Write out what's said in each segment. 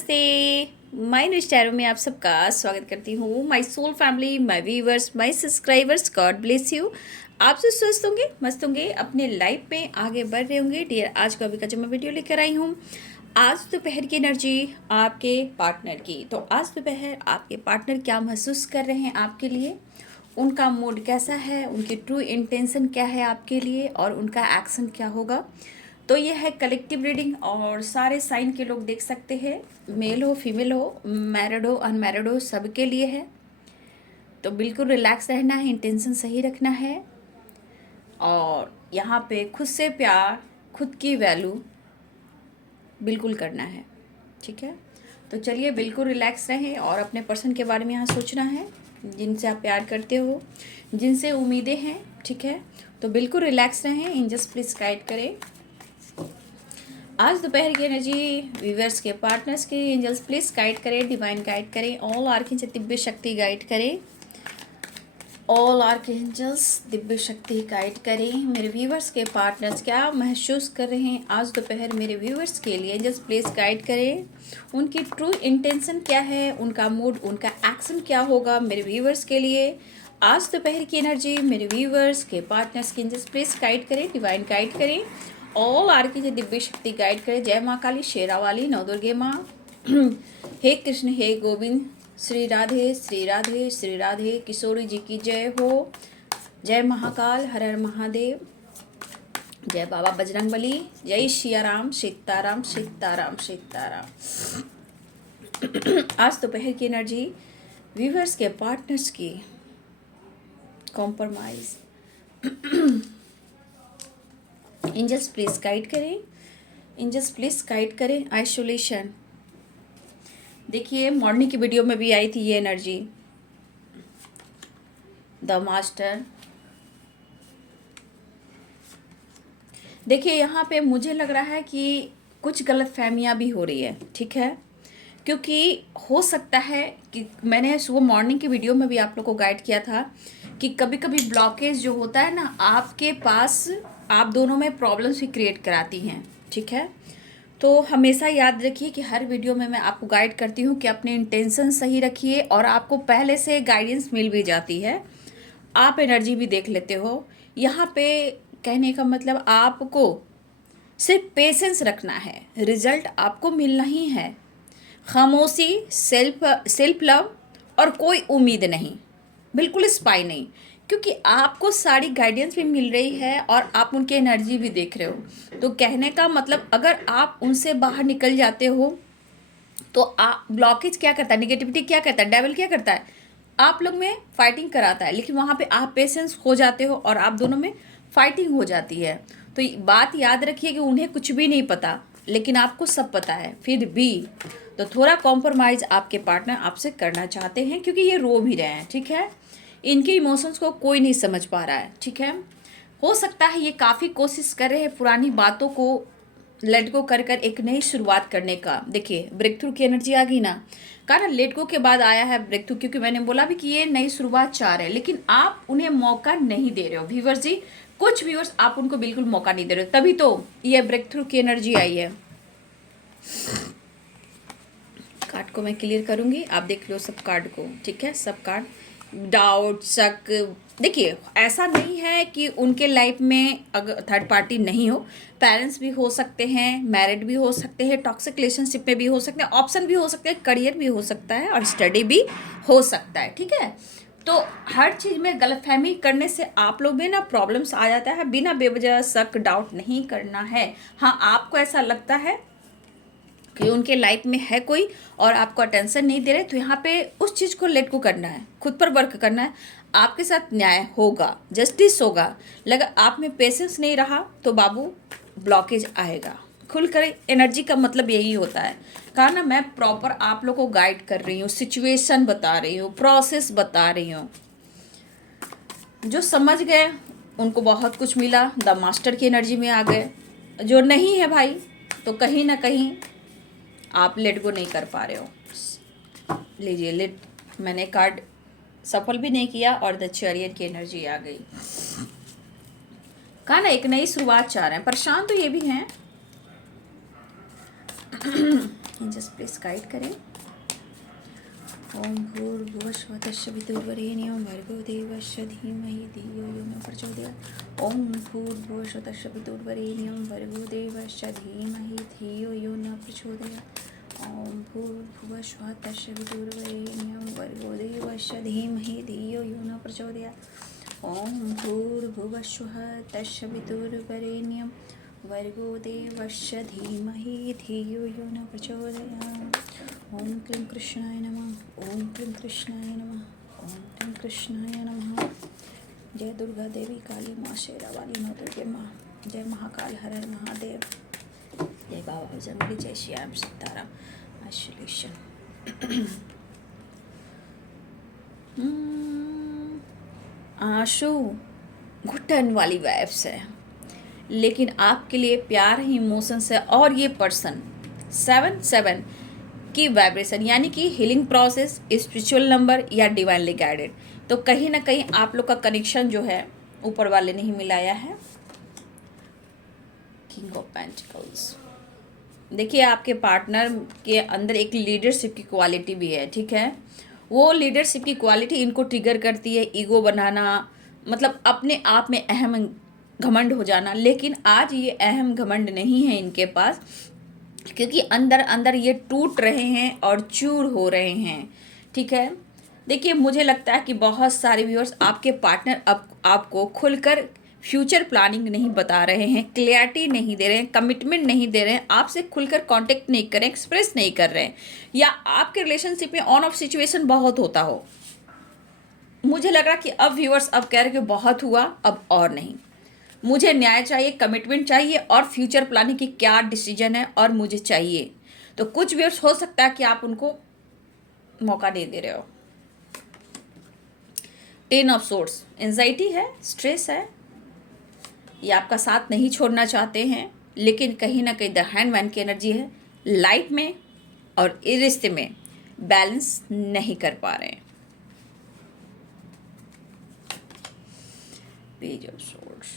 नमस्ते। My new स्टारो में आप सबका स्वागत करती हूँ। My soul family, my viewers, my subscribers, God bless you. आप सब स्वस्थ होंगे, मस्त होंगे, अपने लाइफ में आगे बढ़ रहे होंगे। डियर, आज का अभी का जो मैं वीडियो लेकर आई हूँ, आज दोपहर की एनर्जी आपके पार्टनर की। तो आज दोपहर आपके पार्टनर क्या महसूस कर रहे हैं आपके लिए, उनका मूड कैसा है, उनकी ट्रू इंटेंशन क्या है आपके लिए और उनका एक्शन क्या होगा। तो ये है कलेक्टिव रीडिंग और सारे साइन के लोग देख सकते हैं, मेल हो फीमेल हो, मैरिड हो अनमैरिड हो, सबके लिए है। तो बिल्कुल रिलैक्स रहना है, इंटेंशन सही रखना है और यहाँ पे खुद से प्यार, खुद की वैल्यू बिल्कुल करना है। ठीक है, तो चलिए बिल्कुल रिलैक्स रहें और अपने पर्सन के बारे में यहाँ सोचना है, जिनसे आप प्यार करते हो, जिनसे उम्मीदें हैं। ठीक है, तो बिल्कुल रिलैक्स रहें। एंजल्स प्लीज गाइड करें आज दोपहर की एनर्जी व्यूवर्स के, पार्टनर्स के। एंजल्स प्लीज गाइड करें, डिवाइन गाइड करें, ऑल आर्कएंजल दिव्य शक्ति गाइड करें, ऑल आर्कएंजल्स दिव्य शक्ति गाइड करें। मेरे व्यूवर्स के पार्टनर्स क्या महसूस कर रहे हैं आज दोपहर मेरे व्यूवर्स के लिए, एंजल्स प्लीज गाइड करें। उनकी ट्रू इंटेंशन क्या है, उनका मूड, उनका एक्शन क्या होगा मेरे व्यूवर्स के लिए आज दोपहर की एनर्जी मेरे व्यूवर्स के पार्टनर्स के। एंजल्स प्लीज गाइड करें, डिवाइन गाइड करें, ऑल आर्कएंजल दिव्य शक्ति गाइड करे। जय माँ काली, शेरा वाली, नवदुर्गे माँ। हे कृष्ण, हे गोविंद, श्री राधे श्री राधे श्री राधे, किशोरी जी की जय हो। जय महाकाल, हर हर महादेव, जय बाबा बजरंगबली, जय सियाराम, सीताराम सीताराम सीताराम। आज दोपहर की एनर्जी व्यूवर्स के पार्टनर्स की कॉम्प्रोमाइज। एंजल्स प्लीज गाइड करें, एंजल्स प्लीज गाइड करें। आइसोलेशन, देखिए मॉर्निंग की वीडियो में भी आई थी ये एनर्जी, द मास्टर। देखिए यहाँ पे मुझे लग रहा है कि कुछ गलतफहमियां भी हो रही है। ठीक है, क्योंकि हो सकता है कि मैंने सुबह मॉर्निंग की वीडियो में भी आप लोग को गाइड किया था कि कभी कभी ब्लॉकेज जो होता है ना आपके पास, आप दोनों में प्रॉब्लम्स भी क्रिएट कराती हैं। ठीक है, तो हमेशा याद रखिए कि हर वीडियो में मैं आपको गाइड करती हूँ कि अपने इंटेंशन सही रखिए और आपको पहले से गाइडेंस मिल भी जाती है, आप एनर्जी भी देख लेते हो। यहाँ पे कहने का मतलब आपको सिर्फ पेशेंस रखना है, रिजल्ट आपको मिलना ही है। खामोशी, सेल्फ लव और कोई उम्मीद नहीं, बिल्कुल स्पाई नहीं, क्योंकि आपको सारी गाइडेंस भी मिल रही है और आप उनकी एनर्जी भी देख रहे हो। तो कहने का मतलब अगर आप उनसे बाहर निकल जाते हो तो आप, ब्लॉकेज क्या करता है, निगेटिविटी क्या करता है, डेविल क्या करता है, आप लोग में फाइटिंग कराता है। लेकिन वहाँ पे आप पेशेंस हो जाते हो और आप दोनों में फाइटिंग हो जाती है। तो बात याद रखिए कि उन्हें कुछ भी नहीं पता लेकिन आपको सब पता है फिर भी। तो थोड़ा कॉम्प्रोमाइज़ आपके पार्टनर आपसे करना चाहते हैं क्योंकि ये रो भी रहे हैं। ठीक है, इनके इमोशंस को कोई नहीं समझ पा रहा है। ठीक है, हो सकता है ये काफ़ी कोशिश कर रहे हैं पुरानी बातों को लेट गो कर एक नई शुरुआत करने का। देखिए ब्रेक थ्रू की एनर्जी आ गई ना, कारण लेट गो के बाद आया है ब्रेक थ्रू, क्योंकि मैंने बोला भी कि ये नई शुरुआत चाह रहे हैं लेकिन आप उन्हें मौका नहीं दे रहे हो। व्यूवर्स जी, कुछ व्यूवर्स आप उनको बिल्कुल मौका नहीं दे रहे हो, तभी तो ये ब्रेक थ्रू की एनर्जी आई है। कार्ड को मैं क्लियर करूंगी, आप देख लो सब कार्ड को। ठीक है, सब कार्ड, डाउट, शक। देखिए ऐसा नहीं है कि उनके लाइफ में अगर थर्ड पार्टी नहीं हो, पेरेंट्स भी हो सकते हैं, मैरिड भी हो सकते हैं, टॉक्सिक रिलेशनशिप में भी हो सकते हैं, ऑप्शन भी हो सकते हैं, करियर भी हो सकता है और स्टडी भी हो सकता है। ठीक है, तो हर चीज़ में गलतफहमी करने से आप लोग में ना प्रॉब्लम्स आ जाता है। बिना बेवजह शक डाउट नहीं करना है। हाँ, आपको ऐसा लगता है कि उनके लाइफ में है कोई और आपको अटेंशन नहीं दे रहे, तो यहाँ पे उस चीज़ को लेट को करना है, खुद पर वर्क करना है। आपके साथ न्याय होगा, जस्टिस होगा। लगा आप में पेशेंस नहीं रहा तो बाबू ब्लॉकेज आएगा। खुल कर एनर्जी का मतलब यही होता है। कहा ना, मैं प्रॉपर आप लोग को गाइड कर रही हूँ, सिचुएशन बता रही हूँ, प्रोसेस बता रही हूँ। जो समझ गए उनको बहुत कुछ मिला, द मास्टर की एनर्जी में आ गए। जो नहीं है भाई, तो कहीं ना कहीं आप लेट गो नहीं कर पा रहे हो। लीजिए, लेट, मैंने कार्ड सफल भी नहीं किया और द चैरियट की एनर्जी आ गई। कहा ना, एक नई शुरुआत चाह रहे हैं, परेशान तो ये भी हैं। जस्ट प्लीज गाइड करें। ओम भूर्भुवस्सुः तत्सवितुर्वरेण्यं भर्गो देवस्य धीमहि धियो यो न प्रचोदयात्। ओम भूर्भुवस्सुः तत्सवितुर्वरेण्यं भर्गो देवस्य धीमहि धियो यो न प्रचोदयात्। ओम भूर्भुवस्सुः तत्सवितुर्वरेण्यं भर्गो देवस्य धीमहि धियो यो न प्रचोदयात्। ओम भूर्भुवस्सुः तत्सवितुर्वरेण्यं भर्गो देवस्य धीमहि धियो यो न प्रचोदयात्। ओम क्लीं कृष्णाय नमः। ओम क्लीं कृष्णाय नमः। ओम क्लीं कृष्णाय नमः। जय दुर्गा देवी काली माँ शेरा वाली नौ दुर्गे माँ। जय महाकाल हर हर महादेव। जय बाबा जंगली। जय श्याम सीताराम। आइसोलेशन। आंसू घुटन वाली वाइब्स है, लेकिन आपके लिए प्यार ही इमोशंस है। और ये पर्सन 7 की वाइब्रेशन यानी कि हीलिंग प्रोसेस, स्पिरिचुअल नंबर या डिवाइनली गाइडेड। तो कहीं ना कहीं आप लोग का कनेक्शन जो है ऊपर वाले ने ही मिलाया है। King of pentacles. देखिए आपके पार्टनर के अंदर एक लीडरशिप की क्वालिटी भी है, ठीक है। वो लीडरशिप की क्वालिटी इनको ट्रिगर करती है, ईगो बनाना, मतलब अपने आप में अहम घमंड हो जाना। लेकिन आज ये अहम घमंड नहीं है इनके पास, क्योंकि अंदर अंदर ये टूट रहे हैं और चूर हो रहे हैं, ठीक है। देखिए मुझे लगता है कि बहुत सारे व्यूअर्स आपके पार्टनर अब आपको खुलकर फ्यूचर प्लानिंग नहीं बता रहे हैं, क्लियरिटी नहीं दे रहे हैं, कमिटमेंट नहीं दे रहे हैं, आपसे खुलकर कांटेक्ट नहीं कर रहे हैं, एक्सप्रेस नहीं कर रहे हैं, या आपके रिलेशनशिप में ऑन ऑफ सिचुएशन बहुत होता हो। मुझे लग रहा कि अब व्यूअर्स अब कह रहे कि बहुत हुआ, अब और नहीं, मुझे न्याय चाहिए, कमिटमेंट चाहिए और फ्यूचर प्लानिंग की क्या डिसीजन है और मुझे चाहिए। तो कुछ व्यूअर्स हो सकता है कि आप उनको मौका नहीं दे रहे हो। 10 ऑफ सोर्ड्स, एंजाइटी है, स्ट्रेस है, ये आपका साथ नहीं छोड़ना चाहते हैं, लेकिन कहीं ना कहीं द हैंडमैन की एनर्जी है। लाइफ में और इस रिश्ते में बैलेंस नहीं कर पा रहे हैं। Page of swords,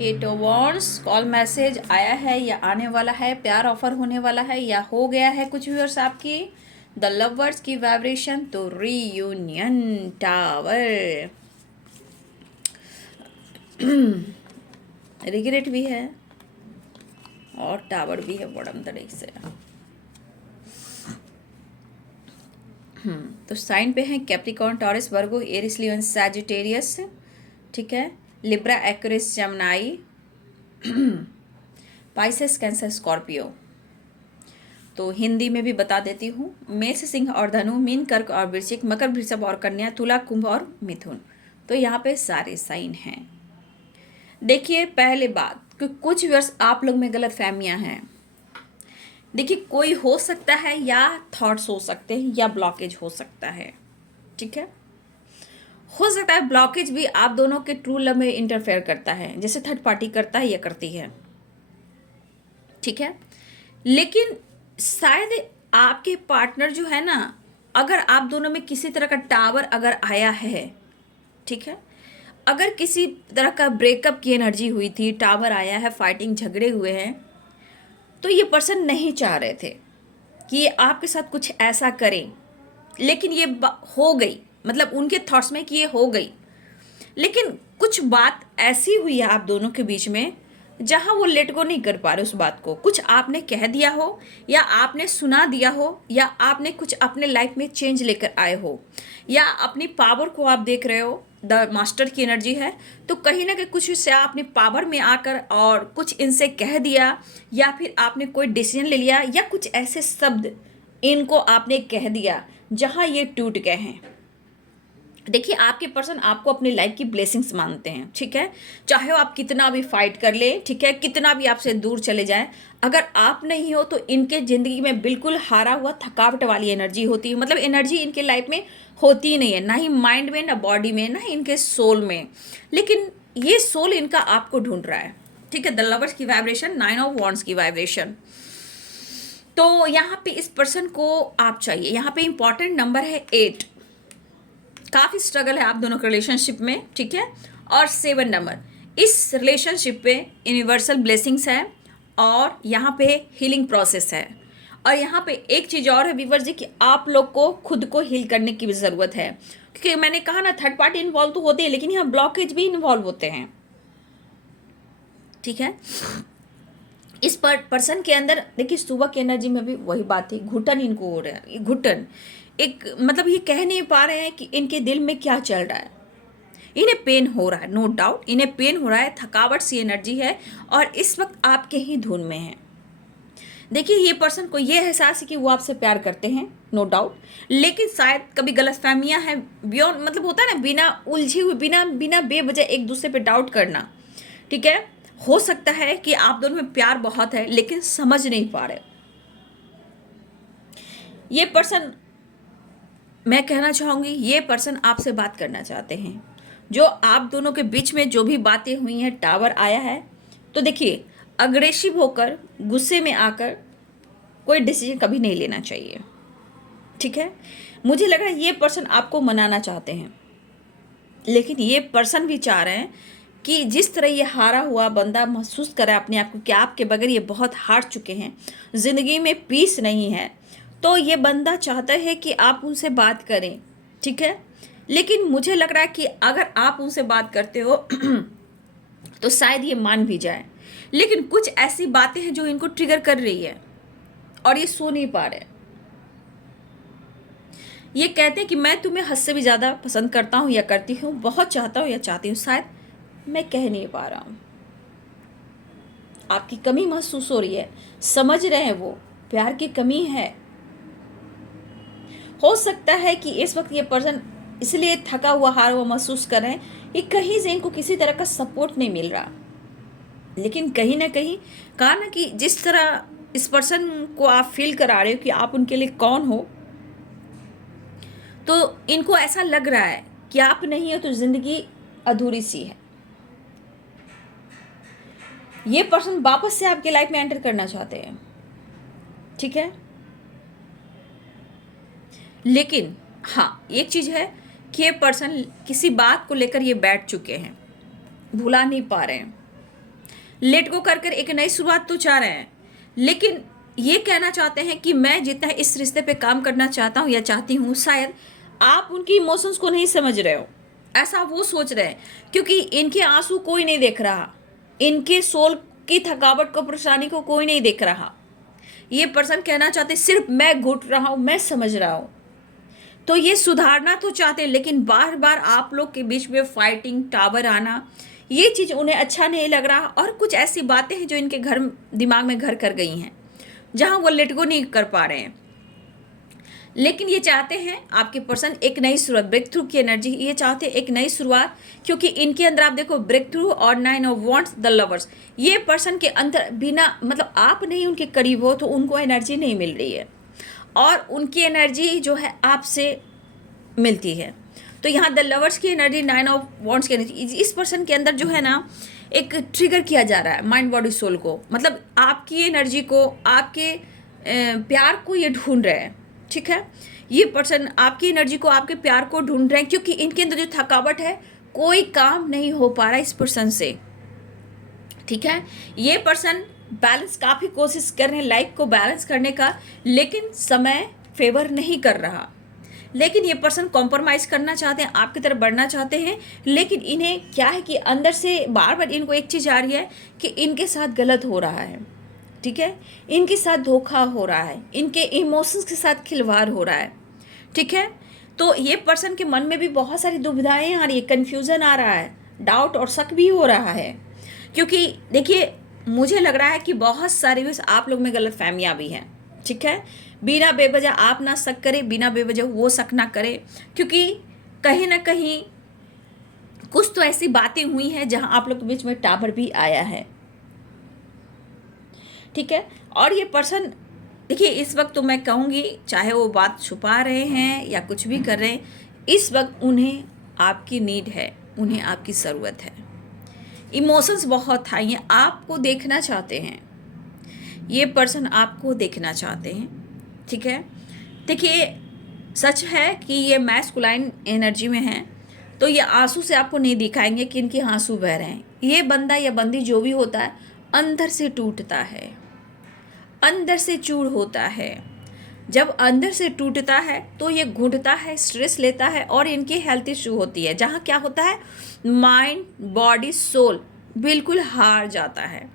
8 of wands. Call message आया है या आने वाला है, प्यार ऑफर होने वाला है या हो गया है कुछ व्यूअर्स आपकी। द लवर्स की वाइब्रेशन, तो रीयूनियन, टावर, रिग्रेट भी है और टावर भी है बड़म तरीके से। तो साइन पे है कैप्रिकॉर्न, टॉरस, वर्गो, एरिस, लियो, सैजिटेरियस, ठीक है। Libra, Aquarius, Gemini, Pisces, cancer, Scorpio. तो हिंदी में भी बता देती हूँ। मेष, सिंह और धनु, मीन, कर्क और वृश्चिक, मकर, वृषभ और कन्या, तुला, कुंभ और मिथुन। तो यहाँ पे सारे साइन हैं। देखिए पहले बात कि कुछ वर्ष आप लोग में गलत फहमियाँ हैं। देखिए कोई हो सकता है या थॉट्स हो सकते हैं या ब्लॉकेज हो सकता है, ठीक है। हो सकता है ब्लॉकेज भी आप दोनों के ट्रू लव में इंटरफेयर करता है, जैसे थर्ड पार्टी करता है या करती है, ठीक है। लेकिन शायद आपके पार्टनर जो है ना, अगर आप दोनों में किसी तरह का टावर अगर आया है, ठीक है, अगर किसी तरह का ब्रेकअप की एनर्जी हुई थी, टावर आया है, फाइटिंग झगड़े हुए हैं, तो ये पर्सन नहीं चाह रहे थे कि ये आपके साथ कुछ ऐसा करें, लेकिन ये हो गई, मतलब उनके थॉट्स में कि ये हो गई। लेकिन कुछ बात ऐसी हुई है आप दोनों के बीच में जहां वो लेट गो नहीं कर पा रहे उस बात को। कुछ आपने कह दिया हो या आपने सुना दिया हो या आपने कुछ अपने लाइफ में चेंज लेकर आए हो, या अपनी पावर को आप देख रहे हो, द मास्टर की एनर्जी है। तो कहीं ना कहीं कुछ से आपने पावर में आकर और कुछ इनसे कह दिया, या फिर आपने कोई डिसीजन ले लिया, या कुछ ऐसे शब्द इनको आपने कह दिया जहां ये टूट गए हैं। देखिए आपके पर्सन आपको अपनी लाइफ की ब्लेसिंग्स मानते हैं, ठीक है। चाहे आप कितना भी फाइट कर ले, ठीक है, कितना भी आपसे दूर चले जाएं, अगर आप नहीं हो तो इनके ज़िंदगी में बिल्कुल हारा हुआ थकावट वाली एनर्जी होती है। मतलब एनर्जी इनके लाइफ में होती ही नहीं है, ना ही माइंड में, ना बॉडी में, ना ही इनके सोल में। लेकिन ये सोल इनका आपको ढूंढ रहा है, ठीक है। द लवर्स की वाइब्रेशन, 9 ऑफ वॉन्ड्स की वाइब्रेशन। तो यहाँ पे इस पर्सन को आप चाहिए। यहाँ पे इंपॉर्टेंट नंबर है 8। काफ़ी स्ट्रगल है आप दोनों के रिलेशनशिप में, ठीक है। और 7 नंबर, इस रिलेशनशिप पे यूनिवर्सल ब्लेसिंग्स है और यहाँ पे हीलिंग प्रोसेस है। और यहाँ पे एक चीज़ और है व्यूअर्स जी कि आप लोग को खुद को हील करने की भी ज़रूरत है, क्योंकि मैंने कहा ना थर्ड पार्टी इन्वॉल्व तो होते हैं, लेकिन यहाँ ब्लॉकेज भी इन्वॉल्व होते हैं। ठीक है, इस पर्सन के अंदर देखिए सुबह की एनर्जी में भी वही बात है, घुटन इनको हो रहा है, घुटन एक मतलब ये कह नहीं पा रहे हैं कि इनके दिल में क्या चल रहा है। इन्हें पेन हो रहा है, नो डाउट इन्हें पेन हो रहा है, थकावट सी एनर्जी है और इस वक्त आपके ही धुन में है। देखिए ये पर्सन को ये एहसास है कि वो आपसे प्यार करते हैं, नो डाउट, लेकिन शायद कभी गलतफहमियां हैं बियॉन्ड, मतलब होता है ना बिना उलझे हुए, बिना बिना बेवजह एक दूसरे पे डाउट करना। ठीक है, हो सकता है कि आप दोनों में प्यार बहुत है लेकिन समझ नहीं पा रहे। ये पर्सन, मैं कहना चाहूँगी ये पर्सन आपसे बात करना चाहते हैं। जो आप दोनों के बीच में जो भी बातें हुई हैं, टावर आया है, तो देखिए अग्रेसिव होकर, गुस्से में आकर कोई डिसीजन कभी नहीं लेना चाहिए। ठीक है, मुझे लग रहा है ये पर्सन आपको मनाना चाहते हैं, लेकिन ये पर्सन भी चाह रहे हैं कि जिस तरह ये हारा हुआ बंदा महसूस करे अपने आप को कि आपके बगैर ये बहुत हार चुके हैं, ज़िंदगी में पीस नहीं है, तो ये बंदा चाहता है कि आप उनसे बात करें। ठीक है, लेकिन मुझे लग रहा है कि अगर आप उनसे बात करते हो तो शायद ये मान भी जाए, लेकिन कुछ ऐसी बातें हैं जो इनको ट्रिगर कर रही है और ये सो नहीं पा रहे। ये कहते हैं कि मैं तुम्हें हद से भी ज़्यादा पसंद करता हूँ या करती हूँ, बहुत चाहता हूँ या चाहती हूँ, शायद मैं कह नहीं पा रहा हूँ। आपकी कमी महसूस हो रही है, समझ रहे हैं वो प्यार की कमी है। हो सकता है कि इस वक्त ये पर्सन इसलिए थका हुआ हारा हुआ महसूस कर रहे हैं कि कहीं से इनको किसी तरह का सपोर्ट नहीं मिल रहा, लेकिन कहीं ना कहीं कहा ना कि जिस तरह इस पर्सन को आप फील करा रहे हो कि आप उनके लिए कौन हो, तो इनको ऐसा लग रहा है कि आप नहीं हो तो जिंदगी अधूरी सी है। ये पर्सन वापस से आपके लाइफ में एंटर करना चाहते हैं। ठीक है, लेकिन हाँ एक चीज़ है कि ये पर्सन किसी बात को लेकर ये बैठ चुके हैं, भुला नहीं पा रहे हैं, लेट गो कर कर एक नई शुरुआत तो चाह रहे हैं, लेकिन ये कहना चाहते हैं कि मैं जितना इस रिश्ते पे काम करना चाहता हूँ या चाहती हूँ, शायद आप उनकी इमोशंस को नहीं समझ रहे हो, ऐसा वो सोच रहे हैं, क्योंकि इनके आंसू कोई नहीं देख रहा, इनके सोल की थकावट को, परेशानी को कोई नहीं देख रहा। ये पर्सन कहना चाहते सिर्फ मैं घुट रहा हूँ, मैं समझ रहा हूँ। तो ये सुधारना तो चाहते हैं, लेकिन बार बार आप लोग के बीच में फाइटिंग, टावर आना, ये चीज़ उन्हें अच्छा नहीं लग रहा। और कुछ ऐसी बातें हैं जो इनके घर दिमाग में घर कर गई हैं, जहाँ वो लेट गो नहीं कर पा रहे हैं। लेकिन ये चाहते हैं आपके पर्सन एक नई शुरुआत, ब्रेक थ्रू की एनर्जी, ये चाहते हैं एक नई शुरुआत, क्योंकि इनके अंदर आप देखो ब्रेक थ्रू और 9 ऑफ वांड्स, द लवर्स, ये पर्सन के अंदर बिना मतलब आप नहीं उनके करीब हो तो उनको एनर्जी नहीं मिल रही है, और उनकी एनर्जी जो है आपसे मिलती है। तो यहाँ द लवर्स की एनर्जी, 9 ऑफ वांड्स की एनर्जी, इस पर्सन के अंदर जो है ना एक ट्रिगर किया जा रहा है माइंड बॉडी सोल को, मतलब आपकी एनर्जी को, आपके प्यार को ये ढूंढ रहे हैं। ठीक है, ये पर्सन आपकी एनर्जी को, आपके प्यार को ढूंढ रहे हैं, क्योंकि इनके अंदर जो थकावट है, कोई काम नहीं हो पा रहा इस पर्सन से। ठीक है, ये पर्सन बैलेंस काफ़ी कोशिश कर रहे हैं लाइफ को बैलेंस करने का, लेकिन समय फेवर नहीं कर रहा। लेकिन ये पर्सन कॉम्प्रोमाइज़ करना चाहते हैं, आपकी तरफ बढ़ना चाहते हैं, लेकिन इन्हें क्या है कि अंदर से बार बार इनको एक चीज़ आ रही है कि इनके साथ गलत हो रहा है। ठीक है, इनके साथ धोखा हो रहा है, इनके इमोशंस के साथ खिलवाड़ हो रहा है। ठीक है, तो ये पर्सन के मन में भी बहुत सारी दुविधाएं आ रही है, कन्फ्यूज़न आ रहा है, डाउट और शक भी हो रहा है, क्योंकि देखिए मुझे लग रहा है कि बहुत सारी आप लोग में गलतफहमियां भी हैं। ठीक है, बिना बेवजह आप ना शक करें, बिना बेवजह वो शक ना करे, क्योंकि कहीं ना कहीं कुछ तो ऐसी बातें हुई हैं जहां आप लोग के बीच में टावर भी आया है। ठीक है, और ये पर्सन देखिए इस वक्त तो मैं कहूँगी, चाहे वो बात छुपा रहे हैं या कुछ भी कर रहे हैं, इस वक्त उन्हें आपकी नीड है, उन्हें आपकी ज़रूरत है। इमोशंस बहुत हाई हैं, आपको देखना चाहते हैं, ये पर्सन आपको देखना चाहते हैं। ठीक है, देखिए सच है कि ये मैस्कुलाइन एनर्जी में हैं, तो ये आंसू से आपको नहीं दिखाएंगे कि इनके आंसू बह रहे हैं, ये बंदा या बंदी जो भी होता है अंदर से टूटता है, अंदर से चूर होता है। जब अंदर से टूटता है तो ये घुटता है, स्ट्रेस लेता है और इनकी हेल्थ इशू होती है, जहाँ क्या होता है माइंड बॉडी सोल बिल्कुल हार जाता है।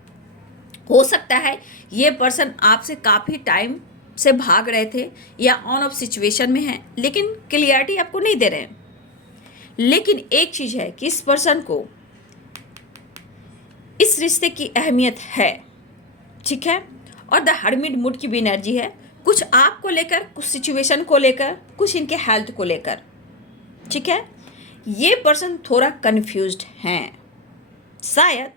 हो सकता है ये पर्सन आपसे काफ़ी टाइम से भाग रहे थे या ऑन ऑफ सिचुएशन में हैं, लेकिन क्लियरिटी आपको नहीं दे रहे हैं। लेकिन एक चीज़ है कि इस पर्सन को इस रिश्ते की अहमियत है, ठीक है। और द हर्मिट मूड की भी एनर्जी है, कुछ आपको लेकर, कुछ सिचुएशन को लेकर, कुछ इनके हेल्थ को लेकर, ठीक है। ये पर्सन थोड़ा कंफ्यूज्ड हैं, शायद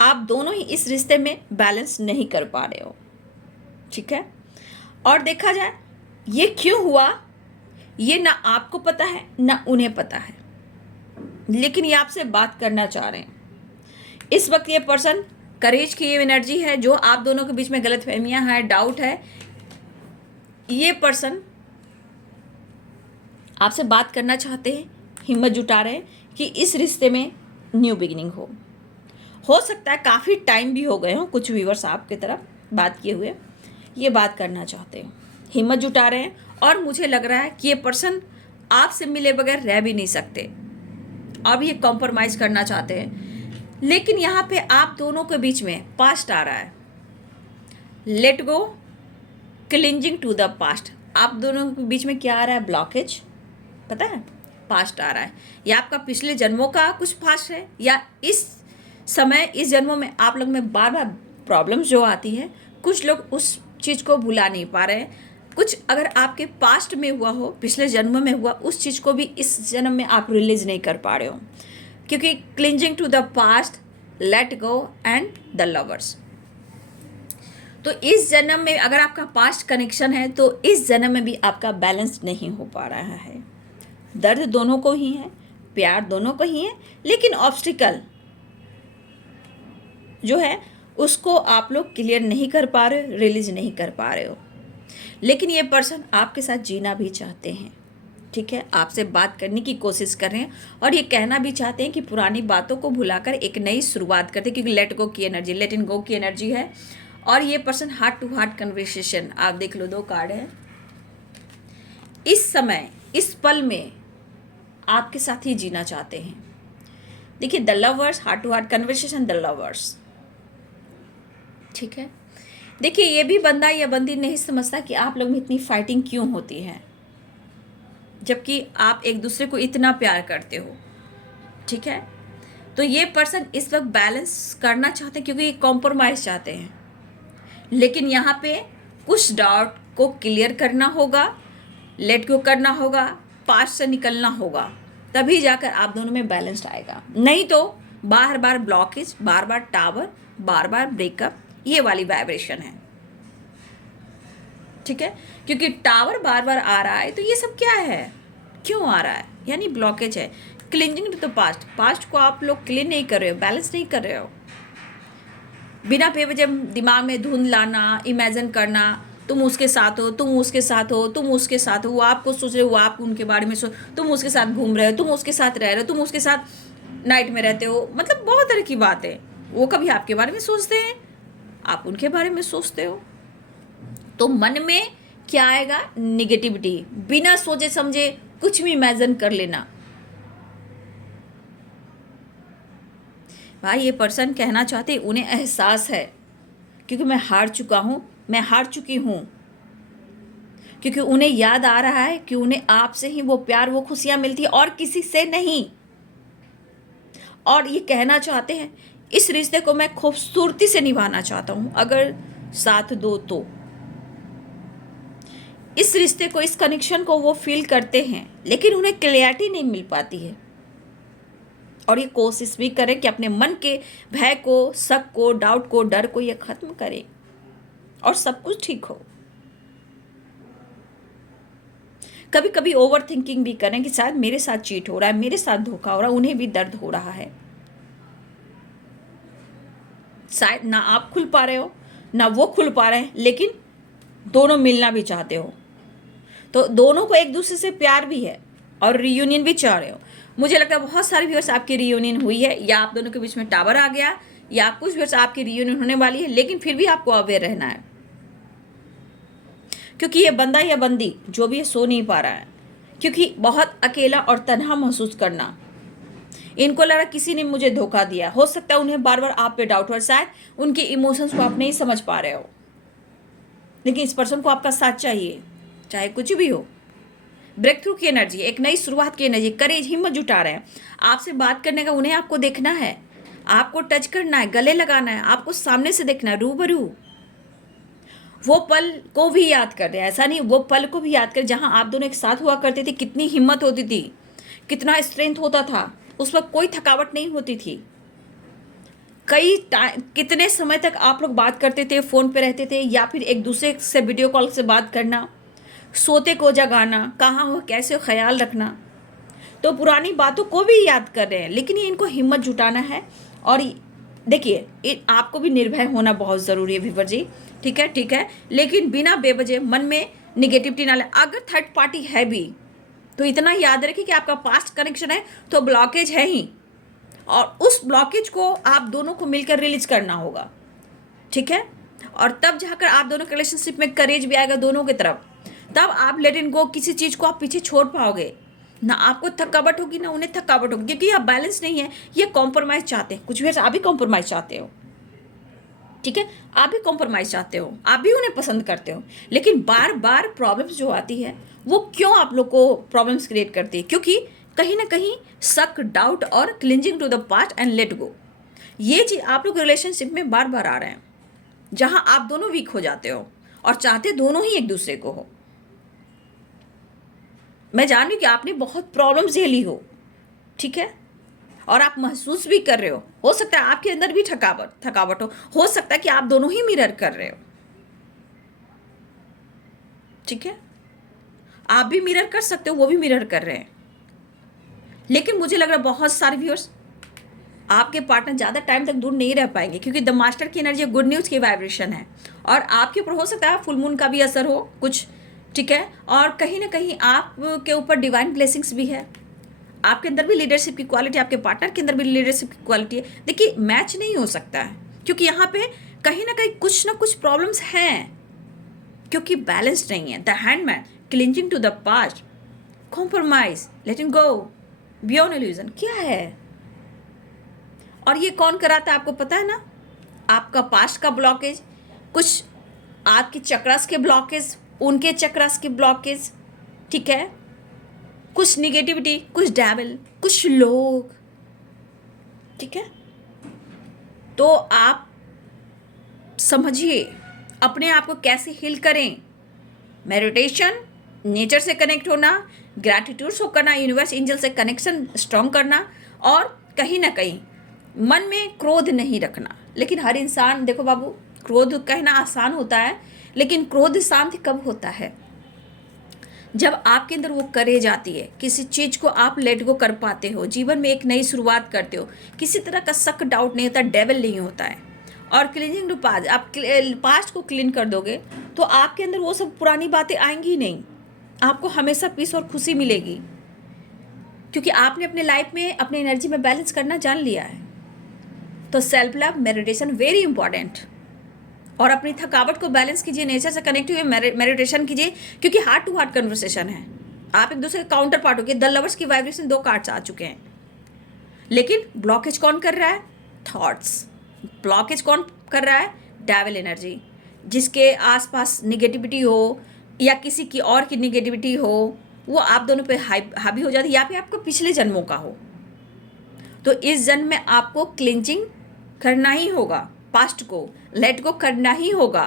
आप दोनों ही इस रिश्ते में बैलेंस नहीं कर पा रहे हो, ठीक है। और देखा जाए ये क्यों हुआ, ये ना आपको पता है ना उन्हें पता है, लेकिन ये आपसे बात करना चाह रहे हैं। इस वक्त ये पर्सन करेज की ये एनर्जी है, जो आप दोनों के बीच में गलतफहमियां हैं, डाउट है। ये पर्सन आपसे बात करना चाहते हैं, हिम्मत जुटा रहे हैं कि इस रिश्ते में न्यू बिगिनिंग हो सकता है काफ़ी टाइम भी हो गए हों, कुछ व्यूअर्स आपकी तरफ बात किए हुए ये बात करना चाहते हैं, हिम्मत जुटा रहे हैं। और मुझे लग रहा है कि ये पर्सन आपसे मिले बगैर रह भी नहीं सकते, अब ये कॉम्प्रोमाइज़ करना चाहते हैं। लेकिन यहाँ पे आप दोनों के बीच में पास्ट आ रहा है, let go, clinging to the past. आप दोनों के बीच में क्या आ रहा है, ब्लॉकेज, पता है, पास्ट आ रहा है। या आपका पिछले जन्मों का कुछ पास्ट है, या इस समय इस जन्मों में आप लोग में बार बार प्रॉब्लम्स जो आती है, कुछ लोग उस चीज़ को भुला नहीं पा रहे हैं। कुछ अगर आपके पास्ट में हुआ हो, पिछले जन्म में हुआ, उस चीज़ को भी इस जन्म में आप रिलीज नहीं कर पा रहे हो, क्योंकि clinging to the past, let go and the lovers. तो इस जन्म में अगर आपका पास्ट कनेक्शन है तो इस जन्म में भी आपका बैलेंस नहीं हो पा रहा है। दर्द दोनों को ही है, प्यार दोनों को ही है, लेकिन ऑब्स्टिकल जो है उसको आप लोग क्लियर नहीं कर पा रहे हो, रिलीज नहीं कर पा रहे हो। लेकिन ये पर्सन आपके साथ जीना भी चाहते हैं, ठीक है, आपसे बात करने की कोशिश कर रहे हैं और ये कहना भी चाहते हैं कि पुरानी बातों को भुलाकर एक नई शुरुआत करते हैं, क्योंकि लेट गो की एनर्जी, लेट इन गो की एनर्जी है। और ये person heart to heart conversation, आप देख लो 2 कार्ड है, इस समय इस पल में आपके साथ ही जीना चाहते हैं। देखिए the lovers, heart to heart conversation, the lovers, ठीक है। देखिए ये भी बंदा या बंदी नहीं समझता कि आप लोग में इतनी फाइटिंग क्यों होती है, जबकि आप एक दूसरे को इतना प्यार करते हो, ठीक है। तो ये पर्सन इस वक्त बैलेंस करना चाहते हैं, क्योंकि ये कॉम्प्रोमाइज़ चाहते हैं। लेकिन यहाँ पे कुछ डाउट को क्लियर करना होगा, लेट गो करना होगा, पास्ट से निकलना होगा, तभी जाकर आप दोनों में बैलेंस आएगा। नहीं तो बार बार ब्लॉकेज, बार बार टावर, बार बार ब्रेकअप, ये वाली वाइब्रेशन है, ठीक है। क्योंकि टावर बार बार आ रहा है तो ये सब क्या है, क्यों आ रहा है, यानी ब्लॉकेज है। Clinging to the past, past को आप लोग क्लीन नहीं कर रहे हो, बैलेंस नहीं कर रहे हो। बिना बेवजह दिमाग में धुंध लाना, इमेजिन करना, तुम उसके साथ हो, तुम उसके साथ हो, तुम उसके साथ हो, वो आपको सोच रहे हो, वो आप उनके बारे में सोच, तुम उसके साथ घूम रहे हो, तुम उसके साथ रह रहे हो, तुम उसके साथ नाइट में रहते हो, मतलब बहुत तरह की बात है। वो कभी आपके बारे में सोचते हैं, आप उनके बारे में सोचते हो, तो मन में क्या आएगा, निगेटिविटी, बिना सोचे समझे कुछ भी इमेजिन कर लेना। भाई ये पर्सन कहना चाहते, उन्हें एहसास है, क्योंकि मैं हार चुका हूँ, मैं हार चुकी हूँ, क्योंकि उन्हें याद आ रहा है कि उन्हें आपसे ही वो प्यार, वो खुशियाँ मिलती है और किसी से नहीं। और ये कहना चाहते हैं इस रिश्ते को मैं खूबसूरती से निभाना चाहता हूँ, अगर साथ दो तो। इस रिश्ते को, इस कनेक्शन को वो फील करते हैं, लेकिन उन्हें क्लैरिटी नहीं मिल पाती है। और ये कोशिश भी करें कि अपने मन के भय को, शक को, डाउट को, डर को ये खत्म करें और सब कुछ ठीक हो। कभी कभी ओवर थिंकिंग भी करें कि शायद मेरे साथ चीट हो रहा है, मेरे साथ धोखा हो रहा है, उन्हें भी दर्द हो रहा है। शायद ना आप खुल पा रहे हो ना वो खुल पा रहे हैं, लेकिन दोनों मिलना भी चाहते हो, तो दोनों को एक दूसरे से प्यार भी है और रियूनियन भी चाह रहे हो। मुझे लगता है बहुत सारे व्यूअर्स आपकी रियूनियन हुई है, या आप दोनों के बीच में टावर आ गया, या कुछ व्यूअर्स आपकी रियूनियन होने वाली है, लेकिन फिर भी आपको अवेयर रहना है, क्योंकि ये बंदा या बंदी जो भी है सो नहीं पा रहा है, क्योंकि बहुत अकेला और तन्हा महसूस करना, इनको लग रहा किसी ने मुझे धोखा दिया। हो सकता है उन्हें बार बार आप पे डाउट हो, शायद उनके इमोशंस को आप नहीं समझ पा रहे हो, लेकिन इस पर्सन को आपका साथ चाहिए, चाहे कुछ भी हो। ब्रेक थ्रू की एनर्जी, एक नई शुरुआत की एनर्जी, करेज, हिम्मत जुटा रहे हैं आपसे बात करने का। उन्हें आपको देखना है, आपको टच करना है, गले लगाना है, आपको सामने से देखना है, रूबरू। वो पल को भी याद कर रहे हैं, ऐसा नहीं, वो पल को भी याद कर जहां आप दोनों एक साथ हुआ करते थे, कितनी हिम्मत होती थी, कितना स्ट्रेंथ होता था, उस वक्त कोई थकावट नहीं होती थी। कितने समय तक आप लोग बात करते थे, फ़ोन पे रहते थे, या फिर एक दूसरे से वीडियो कॉल से बात करना, सोते को जगाना, कहाँ हो, कैसे हो, ख्याल रखना। तो पुरानी बातों को भी याद कर रहे हैं, लेकिन ये इनको हिम्मत जुटाना है। और देखिए, आपको भी निर्भय होना बहुत ज़रूरी है व्यूअर जी, ठीक है, ठीक है, लेकिन बिना बेवजह मन में निगेटिविटी ना लें। अगर थर्ड पार्टी है भी तो इतना याद रखिए कि आपका पास्ट कनेक्शन है तो ब्लॉकेज है ही, और उस ब्लॉकेज को आप दोनों को मिलकर रिलीज करना होगा, ठीक है। और तब जाकर आप दोनों के रिलेशनशिप में करेज भी आएगा दोनों की तरफ, तब आप लेट इन गो, किसी चीज़ को आप पीछे छोड़ पाओगे ना, आपको थकावट होगी ना उन्हें थकावट होगी, क्योंकि यह बैलेंस नहीं है, ये कॉम्प्रोमाइज़ चाहते हैं। कुछ भी आप भी कॉम्प्रोमाइज़ चाहते हो, ठीक है, आप भी कॉम्प्रोमाइज़ चाहते हो, आप भी उन्हें पसंद करते हो, लेकिन बार बार प्रॉब्लम्स जो आती है वो क्यों आप लोग को प्रॉब्लम्स क्रिएट करती है? क्योंकि कहीं ना कहीं शक, डाउट और clinging to the past and let go, ये चीज़ आप लोग रिलेशनशिप में बार बार आ रहे हैं, जहां आप दोनों वीक हो जाते हो और चाहते दोनों ही एक दूसरे को हो। मैं जान रही हूँ कि आपने बहुत प्रॉब्लम झेली हो, ठीक है, और आप महसूस भी कर रहे हो सकता है आपके अंदर भी थकावट हो सकता है कि आप दोनों ही मिरर कर रहे हो, ठीक है, आप भी मिरर कर सकते हो, वो भी मिरर कर रहे हैं। लेकिन मुझे लग रहा है बहुत सारे व्यूअर्स, आपके पार्टनर ज़्यादा टाइम तक दूर नहीं रह पाएंगे, क्योंकि द मास्टर की एनर्जी गुड न्यूज़ की वाइब्रेशन है, और आपके ऊपर हो सकता है फुल मून का भी असर हो कुछ, ठीक है, और कहीं ना कहीं आपके ऊपर डिवाइन ब्लेसिंग्स भी है, आपके अंदर भी लीडरशिप की क्वालिटी, आपके पार्टनर के अंदर भी लीडरशिप की क्वालिटी है। देखिए, मैच नहीं हो सकता है, क्योंकि यहाँ पे कहीं ना कुछ प्रॉब्लम्स हैं, क्योंकि बैलेंस नहीं है। The hanged man, clinging to the past, compromise, letting go, beyond illusion, क्या है? और ये कौन कराता है आपको पता है ना? आपका पास्ट का ब्लॉकेज, कुछ आपके चक्रास के ब्लॉकेज, उनके चक्रास के ब्लॉकेज, ठीक है, कुछ निगेटिविटी, कुछ डेविल, कुछ लोग, ठीक है। तो आप समझिए अपने आप को कैसे हील करें। मेडिटेशन, नेचर से कनेक्ट होना, ग्रैटिट्यूड शो करना, यूनिवर्स एंजल से कनेक्शन स्ट्रॉन्ग करना, और कहीं ना कहीं मन में क्रोध नहीं रखना। लेकिन हर इंसान, देखो बाबू, क्रोध कहना आसान होता है, लेकिन क्रोध शांत कब होता है? जब आपके अंदर वो करेज आती है, किसी चीज़ को आप लेट गो कर पाते हो, जीवन में एक नई शुरुआत करते हो, किसी तरह का शक, डाउट नहीं होता, डेविल नहीं होता है। और क्लीनिंग टू पास्ट, आप पास्ट को क्लीन कर दोगे तो आपके अंदर वो सब पुरानी बातें आएंगी ही नहीं, आपको हमेशा पीस और खुशी मिलेगी, क्योंकि आपने अपने लाइफ में अपनी एनर्जी में बैलेंस करना जान लिया है। तो self love, meditation very important, और अपनी थकावट को बैलेंस कीजिए, नेचर से कनेक्ट हुए मेडिटेशन कीजिए, क्योंकि हार्ट टू हार्ट कन्वर्सेशन है, आप एक दूसरे के काउंटर पार्ट हो गए। द लवर्स की वाइब्रेशन 2 कार्ड्स आ चुके हैं, लेकिन ब्लॉकेज कौन कर रहा है? थॉट्स। ब्लॉकेज कौन कर रहा है? डेविल एनर्जी, जिसके आसपास निगेटिविटी हो या किसी की और की निगेटिविटी हो, वो आप दोनों पे हावी हो जाती है, या फिर आपको पिछले जन्मों का हो। तो इस जन्म में आपको क्लिंचिंग करना ही होगा, पास्ट को लेट गो करना ही होगा,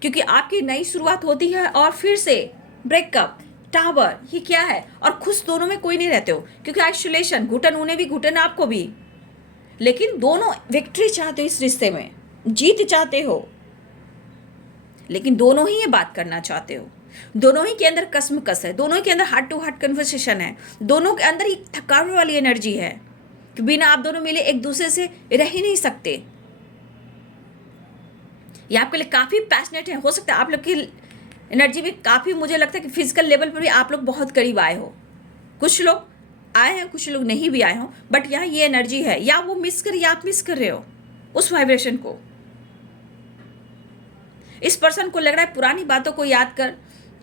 क्योंकि आपकी नई शुरुआत होती है। और फिर से ब्रेकअप, टावर, ये क्या है? और खुश दोनों में कोई नहीं रहते हो, क्योंकि आइसोलेशन, घुटन, उन्हें भी घुटन, आपको भी, लेकिन दोनों विक्ट्री चाहते हो, इस रिश्ते में जीत चाहते हो, लेकिन दोनों ही ये बात करना चाहते हो, दोनों ही के अंदर कसमकस है, दोनों के अंदर हार्ट टू हार्ट कन्वर्सेशन है, दोनों के अंदर एक थकावट वाली एनर्जी है कि बिना आप दोनों मिले एक दूसरे से रह ही नहीं सकते। ये आपके लिए काफ़ी पैशनेट है। हो सकता है आप लोग की एनर्जी भी काफ़ी, मुझे लगता है कि फिजिकल लेवल पर भी आप लोग बहुत करीब आए हो। कुछ लोग आए हैं, कुछ लोग नहीं भी आए हों, बट यहाँ ये एनर्जी है, या वो मिस कर, या आप मिस कर रहे हो उस वाइब्रेशन को। इस पर्सन को लग रहा है पुरानी बातों को याद कर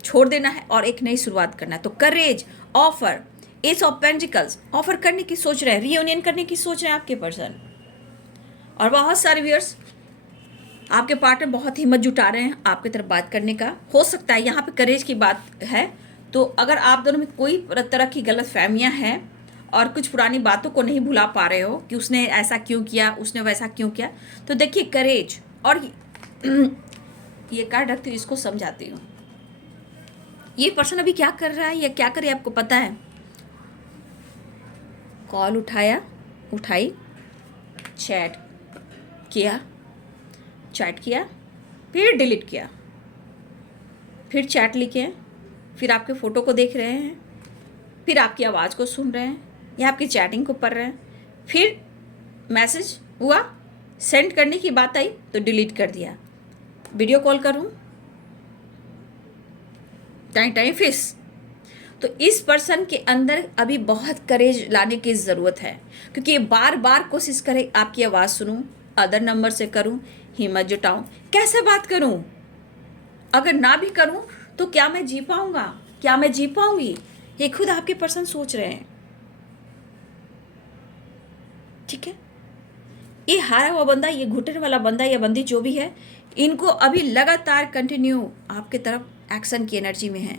छोड़ देना है और एक नई शुरुआत करना है। तो courage, offer, ace of pentacles, offer करने की सोच रहे हैं, रियूनियन करने की सोच रहे हैं आपके पर्सन। और बहुत सारे व्यूअर्स, आपके पार्टनर बहुत हिम्मत जुटा रहे हैं आपकी तरफ बात करने का। हो सकता है यहाँ पे करेज की बात है, तो अगर आप दोनों में कोई तरह की गलत फहमियाँ हैं और कुछ पुरानी बातों को नहीं भुला पा रहे हो कि उसने ऐसा क्यों किया, उसने वैसा क्यों किया, तो देखिए करेज। और ये कार्ड रखती हूँ, इसको समझाती हूँ। ये पर्सन अभी क्या कर रहा है या क्या करे आपको पता है? कॉल उठाई, चैट किया, फिर डिलीट किया, फिर चैट लिखे, फिर आपके फ़ोटो को देख रहे हैं, फिर आपकी आवाज़ को सुन रहे हैं या आपकी चैटिंग को पढ़ रहे हैं, फिर मैसेज हुआ, सेंड करने की बात आई तो डिलीट कर दिया, वीडियो कॉल करूं, टाइम फिक्स। तो इस पर्सन के अंदर अभी बहुत करेज लाने की ज़रूरत है, क्योंकि ये बार बार कोशिश करे आपकी आवाज़ सुनूं, अदर नंबर से करूं, हिम्मत जुटाऊं, कैसे बात करूं, अगर ना भी करूं तो क्या मैं जी पाऊंगा, क्या मैं जी पाऊंगी, ये खुद आपके पर्सन सोच रहे हैं। ठीक है, ये हारा हुआ बंदा, ये घुटने वाला बंदा या बंदी जो भी है, इनको अभी लगातार कंटिन्यू आपके तरफ एक्शन की एनर्जी में है,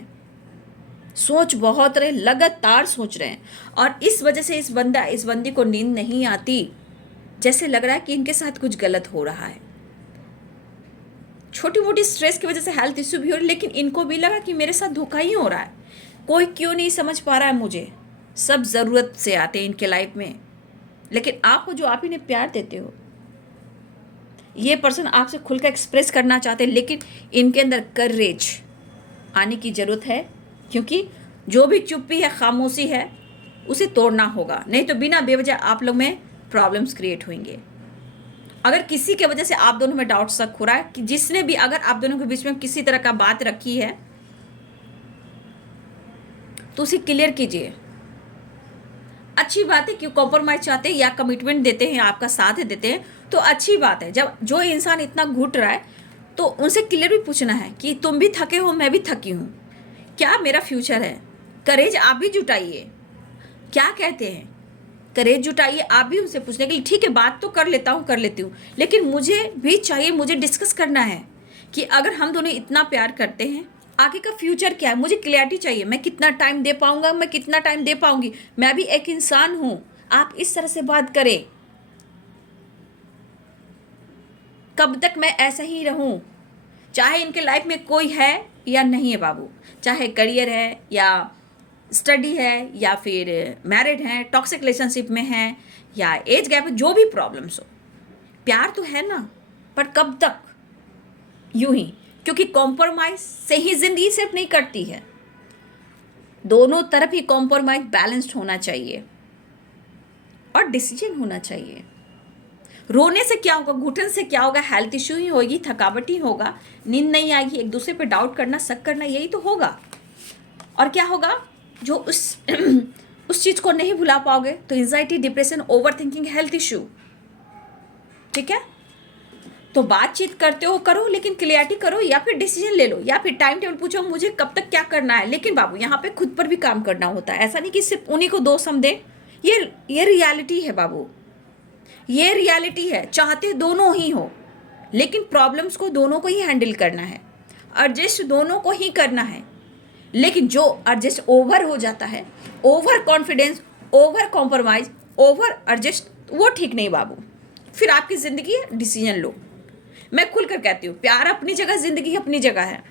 सोच बहुत रहे, लगातार सोच रहे हैं। और इस वजह से इस बंदी को नींद नहीं आती, जैसे लग रहा है कि इनके साथ कुछ गलत हो रहा है। छोटी मोटी स्ट्रेस की वजह से हेल्थ इश्यू भी हो रही, लेकिन इनको भी लगा कि मेरे साथ धोखा ही हो रहा है, कोई क्यों नहीं समझ पा रहा है मुझे। सब ज़रूरत से आते हैं इनके लाइफ में, लेकिन आपको जो आप इन्हें प्यार देते हो, ये पर्सन आपसे खुलकर एक्सप्रेस करना चाहते हैं, लेकिन इनके अंदर करेज आने की ज़रूरत है, क्योंकि जो भी चुप्पी है, खामोशी है, उसे तोड़ना होगा, नहीं तो बिना बेवजह आप लोग में प्रॉब्लम्स क्रिएट होंगे। अगर किसी के वजह से आप दोनों में डाउट शक हो रहा है कि जिसने भी अगर आप दोनों के बीच में किसी तरह का बात रखी है तो उसे क्लियर कीजिए। अच्छी बात है कि कॉम्प्रोमाइज चाहते हैं या कमिटमेंट देते हैं, आपका साथ देते हैं, तो अच्छी बात है। जब जो इंसान इतना घुट रहा है तो उनसे क्लियर भी पूछना है कि तुम भी थके हो, मैं भी थकी हूँ, क्या मेरा फ्यूचर है। करेज आप भी जुटाइए, क्या कहते हैं, करेज जुटाइए आप भी उनसे पूछने के लिए। ठीक है, बात तो कर लेती हूँ, लेकिन मुझे भी चाहिए, मुझे डिस्कस करना है कि अगर हम दोनों इतना प्यार करते हैं, आगे का फ्यूचर क्या है, मुझे क्लैरिटी चाहिए, मैं कितना टाइम दे पाऊंगा, मैं कितना टाइम दे पाऊंगी, मैं भी एक इंसान हूं। आप इस तरह से बात करें, कब तक मैं ऐसा ही रहूं, चाहे इनके लाइफ में कोई है या नहीं है बाबू, चाहे करियर है या स्टडी है या फिर मैरिड हैं, टॉक्सिक रिलेशनशिप में हैं या एज गैप, जो भी प्रॉब्लम्स हो, प्यार तो है ना, पर कब तक यूं ही, क्योंकि कॉम्प्रोमाइज से ही जिंदगी सिर्फ नहीं कटती है, दोनों तरफ ही कॉम्प्रोमाइज बैलेंस्ड होना चाहिए और डिसीजन होना चाहिए। रोने से क्या होगा, घुटन से क्या होगा, हेल्थ इश्यू ही होगी, थकावट ही होगा, नींद नहीं आएगी, एक दूसरे पे डाउट करना, शक करना, यही तो होगा। और क्या होगा, जो उस चीज़ को नहीं भुला पाओगे तो anxiety, depression, over thinking, health issue. ठीक है, तो बातचीत करते हो करो, लेकिन क्लियरिटी करो, या फिर डिसीजन ले लो, या फिर टाइम टेबल पूछो मुझे कब तक क्या करना है। लेकिन बाबू यहाँ पे खुद पर भी काम करना होता है, ऐसा नहीं कि सिर्फ उन्हीं को दोष हम दें। ये रियलिटी है बाबू, ये रियलिटी है। चाहते दोनों ही हो, लेकिन प्रॉब्लम्स को दोनों को ही हैंडल करना है, एडजस्ट दोनों को ही करना है। लेकिन जो एडजस्ट ओवर हो जाता है, over confidence, over compromise, over adjust, वो ठीक नहीं बाबू। फिर आपकी ज़िंदगी है, डिसीजन लो। मैं खुलकर कहती हूँ, प्यार अपनी जगह, ज़िंदगी अपनी जगह है।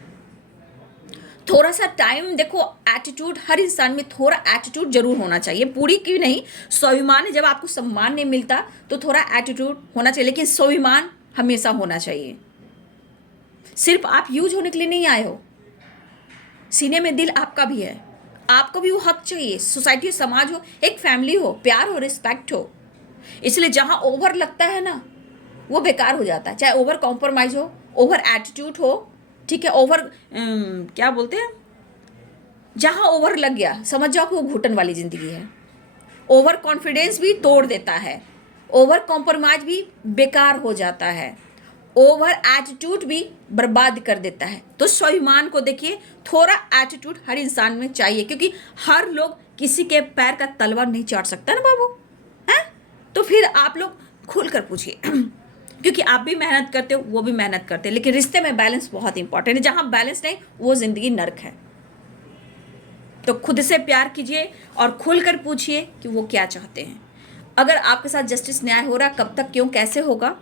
थोड़ा सा टाइम देखो, एटीट्यूड, हर इंसान में थोड़ा एटीट्यूड जरूर होना चाहिए, पूरी की नहीं। स्वाभिमान है, जब आपको सम्मान नहीं मिलता तो थोड़ा एटीट्यूड होना चाहिए, लेकिन स्वाभिमान हमेशा होना चाहिए। सिर्फ आप यूज होने के लिए नहीं आए हो, सीने में दिल आपका भी है, आपको भी वो हक चाहिए। सोसाइटी हो, समाज हो, एक फैमिली हो, प्यार हो, रिस्पेक्ट हो। इसलिए जहाँ ओवर लगता है ना, वो बेकार हो जाता है। चाहे ओवर कॉम्प्रोमाइज हो, ओवर एटीट्यूड हो, ठीक है, ओवर क्या बोलते हैं, जहाँ ओवर लग गया समझ जाओ कि वो घुटन वाली ज़िंदगी है। ओवर कॉन्फिडेंस भी तोड़ देता है, ओवर कॉम्प्रोमाइज भी बेकार हो जाता है, ओवर एटीट्यूड भी बर्बाद कर देता है। तो स्वाभिमान को देखिए, थोड़ा एटीट्यूड हर इंसान में चाहिए, क्योंकि हर लोग किसी के पैर का तलवार नहीं चाट सकता ना बाबू, हैं? तो फिर आप लोग खुल कर पूछिए क्योंकि आप भी मेहनत करते हो, वो भी मेहनत करते हैं, लेकिन रिश्ते में बैलेंस बहुत इंपॉर्टेंट है। जहां बैलेंस नहीं, वो जिंदगी नर्क है। तो खुद से प्यार कीजिए और खुलकर पूछिए कि वो क्या चाहते हैं। अगर आपके साथ जस्टिस न्याय हो रहा, कब तक, क्यों, कैसे होगा,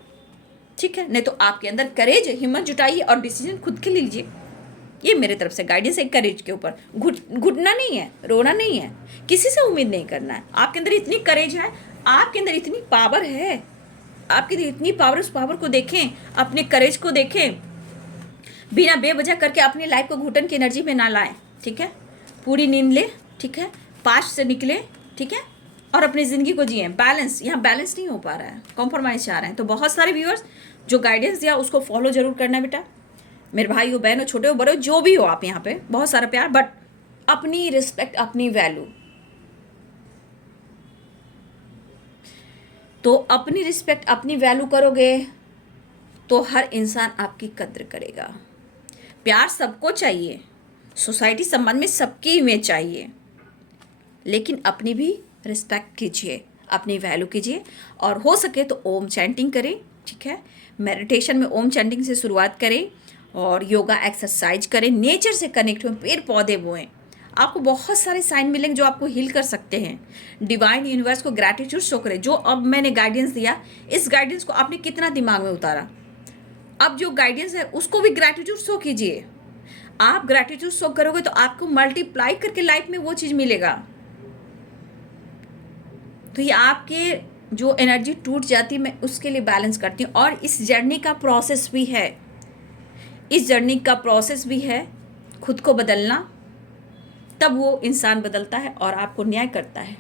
ठीक है? नहीं तो आपके अंदर करेज, हिम्मत जुटाइए और डिसीजन खुद के लीजिए। ये मेरे तरफ से गाइडेंस है करेज के ऊपर। घुटना नहीं है, रोना नहीं है, किसी से उम्मीद नहीं करना है। आपके अंदर इतनी करेज है, आपके अंदर इतनी पावर है, आपके अंदर इतनी पावर, उस पावर को देखें, अपने करेज को देखें। बिना बेवजह करके अपनी लाइफ को घुटन की एनर्जी में ना लाएं, ठीक है? पूरी नींद ले, ठीक है? पास्ट से निकले, ठीक है? और अपनी ज़िंदगी को जिए। बैलेंस, यहाँ बैलेंस नहीं हो पा रहा है, कॉम्प्रोमाइज़ चाह रहे हैं। तो बहुत सारे व्यूअर्स जो गाइडेंस दिया उसको फॉलो जरूर करना बेटा। मेरे भाई हो, बहन हो, छोटे हो, बड़े हो, जो भी हो, आप यहाँ पे बहुत सारा प्यार, बट अपनी रिस्पेक्ट, अपनी वैल्यू। तो अपनी रिस्पेक्ट, अपनी वैल्यू करोगे तो हर इंसान आपकी कद्र करेगा। प्यार सबको चाहिए, सोसाइटी संबंध में सबकी इमेज चाहिए, लेकिन अपनी भी रिस्पेक्ट कीजिए, अपनी वैल्यू कीजिए। और हो सके तो ओम चैंटिंग करें, ठीक है? मेडिटेशन में ओम चैंटिंग से शुरुआत करें और योगा एक्सरसाइज करें, नेचर से कनेक्ट हों, पेड़ पौधे बोएं। आपको बहुत सारे साइन मिलेंगे जो आपको हील कर सकते हैं। डिवाइन यूनिवर्स को ग्रैटिट्यूड शो करें। जो अब मैंने गाइडेंस दिया, इस गाइडेंस को आपने कितना दिमाग में उतारा, अब जो गाइडेंस है उसको भी ग्रैटिट्यूड शो कीजिए। आप ग्रैटिट्यूड शो करोगे तो आपको मल्टीप्लाई करके लाइफ में वो चीज़ मिलेगा। तो ये आपके जो एनर्जी टूट जाती है, मैं उसके लिए बैलेंस करती हूँ। और इस जर्नी का प्रोसेस भी है, इस जर्नी का प्रोसेस भी है खुद को बदलना, तब वो इंसान बदलता है और आपको न्याय करता है।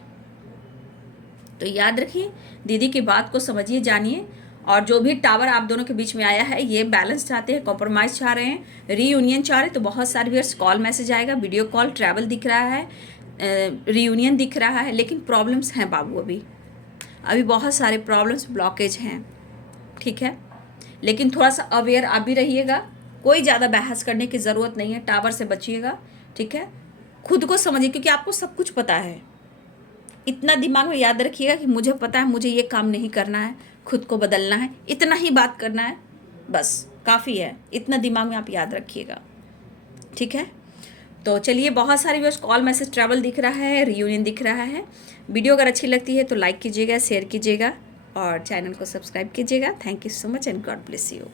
तो याद रखिए, दीदी की बात को समझिए, जानिए। और जो भी टावर आप दोनों के बीच में आया है, ये बैलेंस चाहते हैं, कॉम्प्रोमाइज़ चाह रहे हैं, रीयूनियन चाह रहे हैं, तो बहुत सारे व्यूअर्स कॉल मैसेज आएगा, वीडियो कॉल, ट्रैवल दिख रहा है, रीयूनियन दिख रहा है, लेकिन प्रॉब्लम्स हैं बाबू। अभी बहुत सारे प्रॉब्लम्स, ब्लॉकेज हैं, ठीक है? लेकिन थोड़ा सा अवेयर आप भी रहिएगा। कोई ज़्यादा बहस करने की ज़रूरत नहीं है, टावर से बचिएगा, ठीक है? खुद को समझिए, क्योंकि आपको सब कुछ पता है। इतना दिमाग में याद रखिएगा कि मुझे पता है, मुझे ये काम नहीं करना है, खुद को बदलना है, इतना ही बात करना है, बस काफ़ी है। इतना दिमाग में आप याद रखिएगा, ठीक है? तो चलिए, बहुत सारे व्यूअर्स कॉल मैसेज ट्रैवल दिख रहा है, रियूनियन दिख रहा है। वीडियो अगर अच्छी लगती है तो लाइक कीजिएगा, शेयर कीजिएगा और चैनल को सब्सक्राइब कीजिएगा। Thank you so much and God bless you.